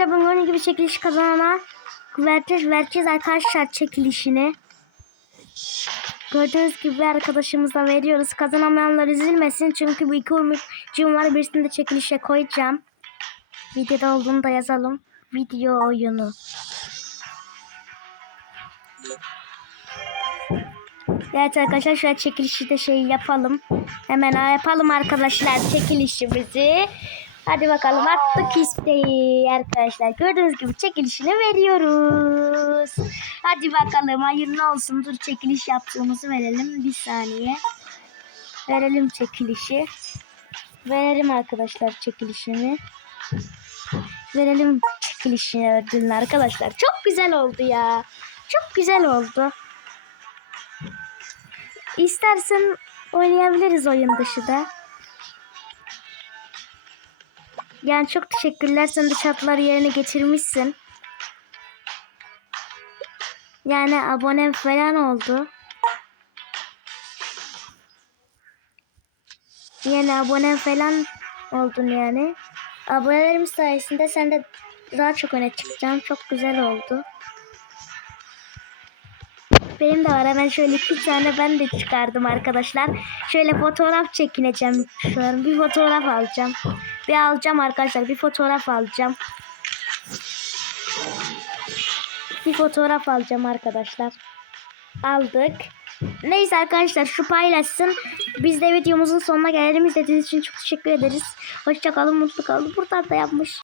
Bunun gibi çekiliş kazanana vereceğiz, vereceğiz arkadaşlar çekilişini. Gördüğünüz gibi arkadaşımıza veriyoruz. Kazanamayanlar üzülmesin çünkü bu iki oyuncum var. Birisini de çekilişe koyacağım. Videoda olduğunu da yazalım. Video oyunu. Evet arkadaşlar şöyle çekilişi de şey yapalım. Hemen yapalım arkadaşlar çekilişimizi. Hadi bakalım attık isteği arkadaşlar. Gördüğünüz gibi çekilişini veriyoruz. Hadi bakalım hayırlı olsun. Dur çekiliş yaptığımızı verelim. Bir saniye. Verelim çekilişi. Verelim arkadaşlar çekilişini. Verelim çekilişini ödülünü arkadaşlar. Çok güzel oldu ya. Çok güzel oldu. İstersen oynayabiliriz oyun dışı da. Yani çok teşekkürler. Sen de şartları yerine getirmişsin. Yani abone falan oldu. Yani abone falan oldun yani. Abonelerimiz sayesinde sen de daha çok öne çıkacaksın. Çok güzel oldu. Benim de var. Hemen şöyle iki tane ben de çıkardım arkadaşlar. Şöyle fotoğraf çekineceğim an. Bir fotoğraf alacağım. Bir alacağım arkadaşlar. Bir fotoğraf alacağım. Bir fotoğraf alacağım arkadaşlar. Aldık. Neyse arkadaşlar şu paylaşsın. Biz de videomuzun sonuna gelelim. İzlediğiniz için çok teşekkür ederiz. Hoşçakalın, mutlu kalın. Buradan da yapmış.